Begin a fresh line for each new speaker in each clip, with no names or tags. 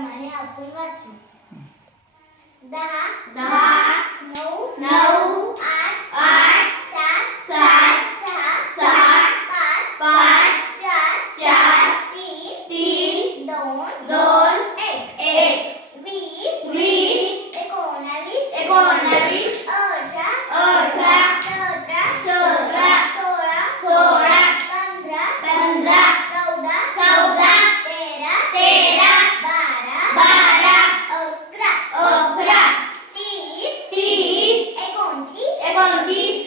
प्रमाणे आपण वाचू दहा दहा नऊ नऊ
降低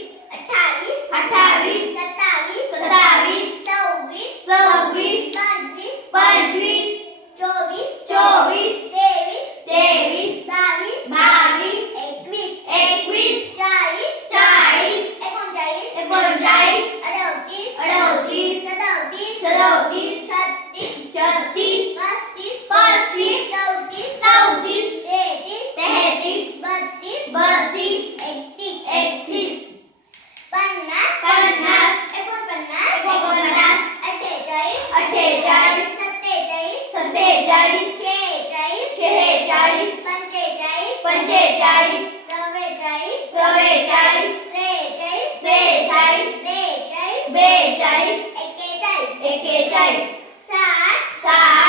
चाळीस
शेहेचाळीस शेहेचाळीस पंचेचाळीस पंचेचाळीस चव्वेचाळीस चव्वेचाळीस त्रेचाळीस त्रेचाळीस बेचाळीस
बेचाळीस
एक्केचाळीस
एक्केचाळीस
साठ
साठ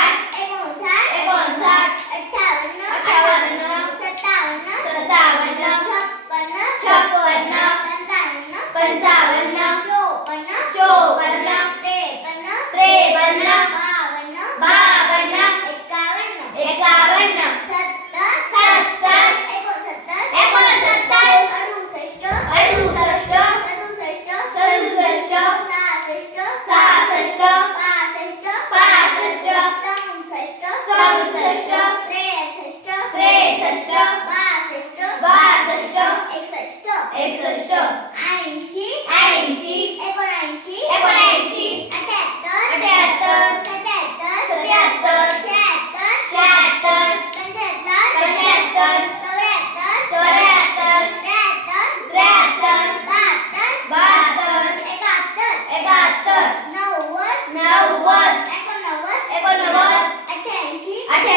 let's go.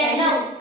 Madam,